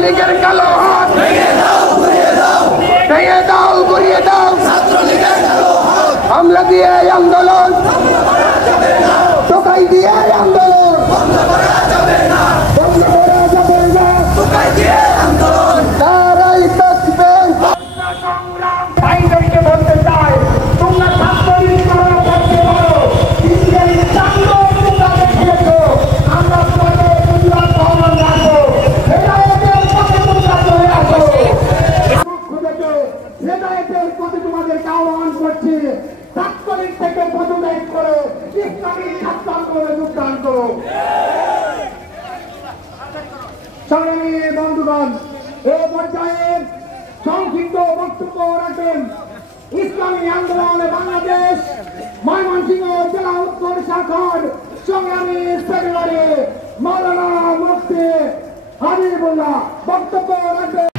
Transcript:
ছাত্রলীগের কালো হাত ভেঙে দাও গুড়িয়ে দাও হামলা দিয়ে আন্দোলন টোকাই দিয়ে আন্দোলন বন্ধ করা যাবে না তারাই থাকবে সংগ্রাম ভাইদেরকে বলতে চাই তোমরা ছাত্রলীগ করো করতে পারো ইসরায়েল চাকরি তোমরা দেখিয়েছো আমরা তোমাদের প্রতিবাদ আহ্বান রাখবো হেদায়েতের পথে তোমরা চলে আসো হেদায়েতের পথে তোমাদেরকে আহ্বান করছি ছাত্রলীগ থেকে পদত্যাগ করো ইসলামী ছাত্র আন্দোলনে যোগদান করো। সংগ্রামী বন্ধুগণ এ পর্যায়ে সংক্ষিপ্ত বক্তব্য রাখবেন ইসলামী আন্দোলনে বাংলাদেশ ময়মনসিংহ জেলা উত্তর শাখার সংগ্রামী সেক্রেটারি মাওলানা মুফতি হাবিবুল্লাহ বক্তব্য রাখবেন।